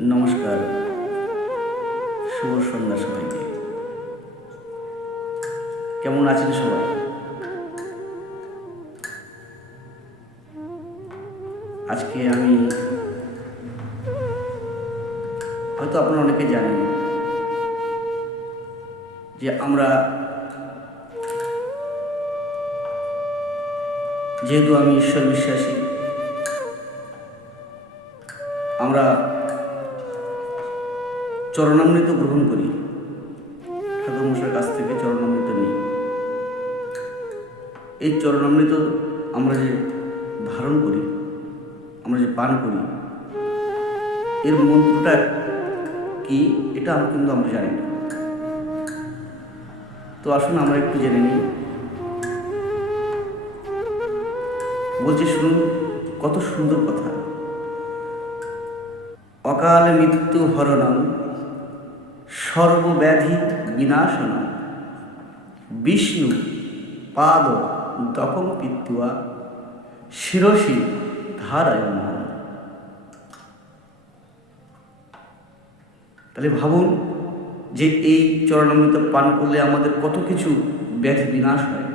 নমস্কার, শুভ সন্ধ্যা সবাইকে। কেমন আছেন সবাই? আজকে আমি হয়তো আপনারা অনেকে জানেন যে যেহেতু আমি ঈশ্বর বিশ্বাসী, আমরা চরণামৃত গ্রহণ করি, ঠাকুরমশাইয়ের কাছ থেকে চরণামৃত নিই। এই চরণামৃত আমরা যে ধারণ করি, আমরা যে পান করি, এর মন্ত্রটা কি এটা কিন্তু আমরা জানি না। তো আসুন আমরা একটু জেনে নিই। বলছি, শুনুন, কত সুন্দর কথা। অকালে মৃত্যু হরণম সর্বব্যাধি বিনাশনম বিষ্ণু পাদ দকম পিত্তুয়া শিরসি ধারায়ণ। তাহলে ভাবুন যে এই চরণামৃত পান করলে আমাদের কত কিছু ব্যাধি বিনাশ হয়।